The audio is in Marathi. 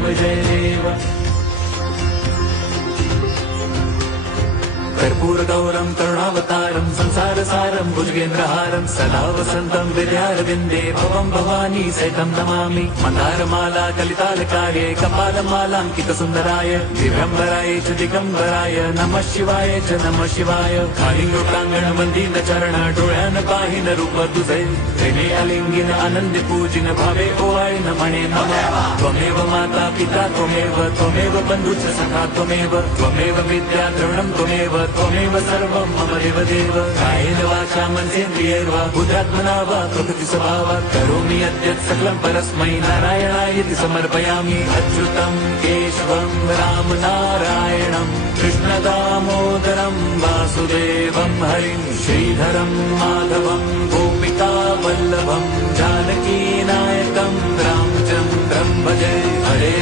देव जय देव कर्पूरगौरं करुणावतारं संसारसारं भुजगेन्द्रहारं सदा वसन्तं विद्यारविन्दे भवं भवानी सहितं नमामि मन्दारमाला कलितालकार्ये कपालमालाङ्कितसुन्दराय दिव्यम्बराय च दिगम्बराय नमः शिवाय च नमः शिवाय कालिङ्गोटाङ्गणवन्दित चरण डोळ्यान पाहिन रूप तुझे प्रेमे अलिंगिन आनंदी पूजिन भावे ओवाळीन म्हणे नमः त्वमेव माता पिता त्वमेव बन्धुश्च सखा त्वमेव विद्या द्रविणं त्वमेव सर्वं मम देवदेव कायेन वाचा मनसेन्द्रियैर्वा बुद्ध्यात्मना वा प्रकृतिस्वभावात् करोमि यद्यत् सकलं परस्मै नारायणायति समर्पयामि अच्युतं केशवं रामनारायणं कृष्णदामोदरं वासुदेवं हरिं श्रीधरं माधवं गोपिकावल्लभं जानकीनायकं रामचन्द्रं भजे हरे